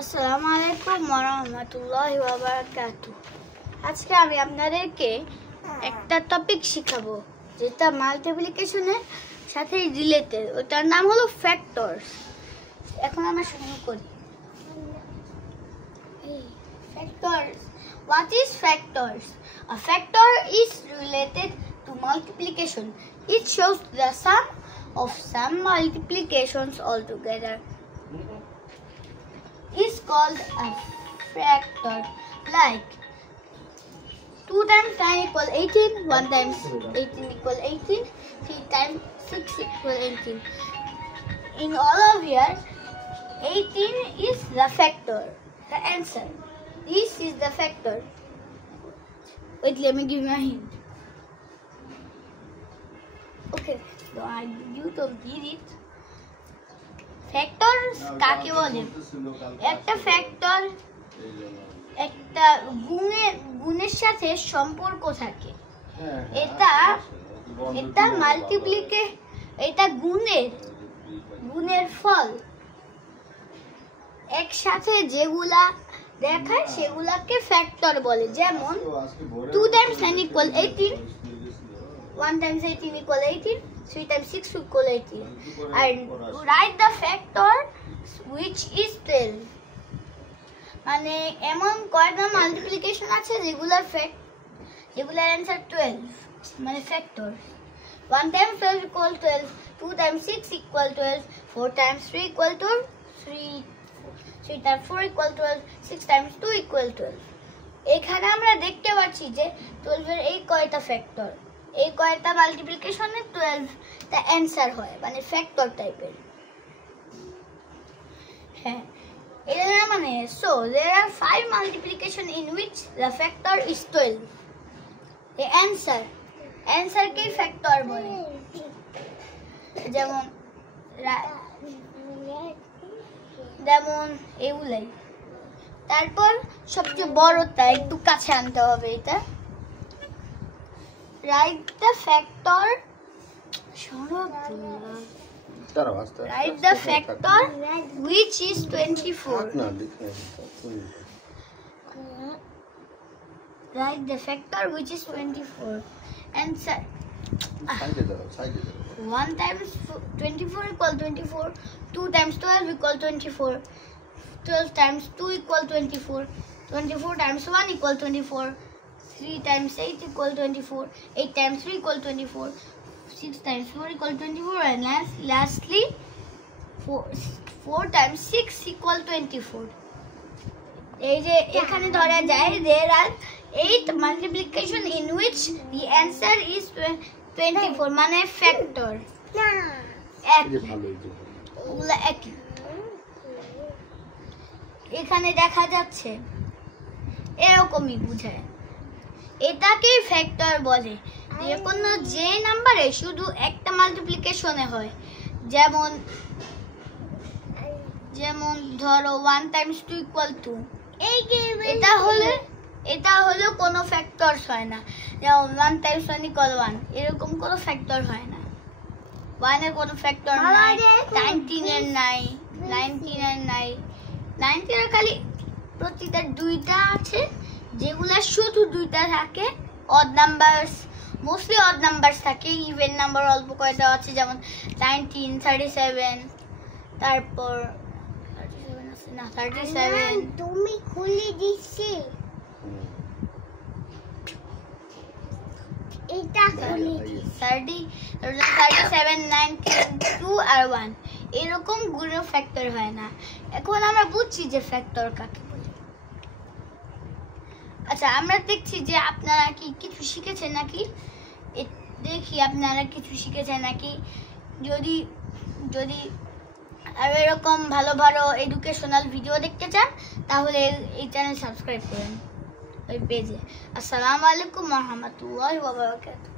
আসসালামু আলাইকুম ওয়া রাহমাতুল্লাহি ওয়া বারাকাতুহু। আজকে আমি আপনাদেরকে একটা টপিক শেখাবো যেটা মাল্টিপ্লিকেশনের সাথে রিলেটেড। ওটার নাম হলো ফ্যাক্টরস। এখন আমরা শুরু করি। Factors. What is factors? A factor is related to multiplication. It shows the sum of some multiplications altogether. Is called a factor. Like 2 times 9 equal 18, 1 times 18 equal 18, 3 times 6 equal 18. In all of here, 18 is the factor, the answer. This is the factor. Wait, let me give you a hint. Okay, so you don't read it. Factors কাকে বলে? একটা factor একটা গুণের সাথে সম্পর্ক থাকে। এটা গুণের ফল একসাথে যেগুলা দেখায় সেগুলাকে ফ্যাক্টর বলে। যেমন 2 times 9 equal 18, 1 times 18 equal 18, 3 times 6 equal 18. And write the factor which is 12. মানে এমন কয়টা মাল্টিপ্লিকেশন আছে যেগুলোর অ্যানসার 12, মানে factor. 1 times 12 equal 12, 2 times 6 equal 12, 4 times 3 equal to 3 times 4 equal 12, 6 times 2 equal 12. এখানে আমরা দেখতে পাচ্ছি যে 12 এর এই কয়টা ফ্যাক্টর, এই কয়টা মাল্টিপ্লিকেশনে 12 টা অ্যানসার হয়, মানে ফ্যাক্টর টাইপের। হ্যাঁ, এটা মানে so there are 5 multiplication in which the factor is 12. The answer K factor বলে। যেমন এগুলাই। তারপর সবচেয়ে বড়টা একটু কাছে আনতে হবে। এটা write the factor which is 24. Write the factor which is 24. Answer 1 times 24 equal 24, 2 times 12 equal 24, 12 times 2 equal 24, 24 times 1 equal 24, 3 times 8 equal 24, 8 times 3 equal 24, 6 times 4 equal 24, and lastly 4 times 6 equal 24. এই যে এখানে ধরা যায় there are 8 multiplication in which the answer is 24, মানে factor. এখানে দেখা যাচ্ছে এরকমই বুঝায়। এটাকেই ফ্যাক্টর বলে যে নাম্বারে শুধু একটা মাল্টিপ্লিকেশনে হয়। যেমন ধরো 1 times 2 equal 2, এটা হলো কোনো ফ্যাক্টরস হয় না। যেমন 1 times 1 equal 1, এরকম কোনো ফ্যাক্টর হয় না। 1 এর কোনো ফ্যাক্টর নাই, 19 এর নাই, 19 এর খালি প্রতিটা দুইটা আছে, যেগুলা শুধু দুইটা থাকে। Odd numbers, mostly odd numbers থাকে। ইভেন নাম্বার অল্প কয়টা আছে, যেমন 19, 37, তারপর 37 তুমি খুলে দিছি, এটা খুলে 37, 19, 2 আর 1 এরকম গুলো ফ্যাক্টর হয় না। এখন আমরা বুঝছি যে ফ্যাক্টর কাকে বলে। আচ্ছা, আমরা দেখছি যে আপনারা কি কিছু শিখেছেন নাকি, দেখি আপনারা কিছু শিখেছেন নাকি। যদি আর এরকম ভালো ভালো এডুকেশনাল ভিডিও দেখতে চান তাহলে এই চ্যানেল সাবস্ক্রাইব করেন ওই পেজে। আসসালামু আলাইকুম ওয়া রাহমাতুল্লাহি ওয়া বারাকাতুহু।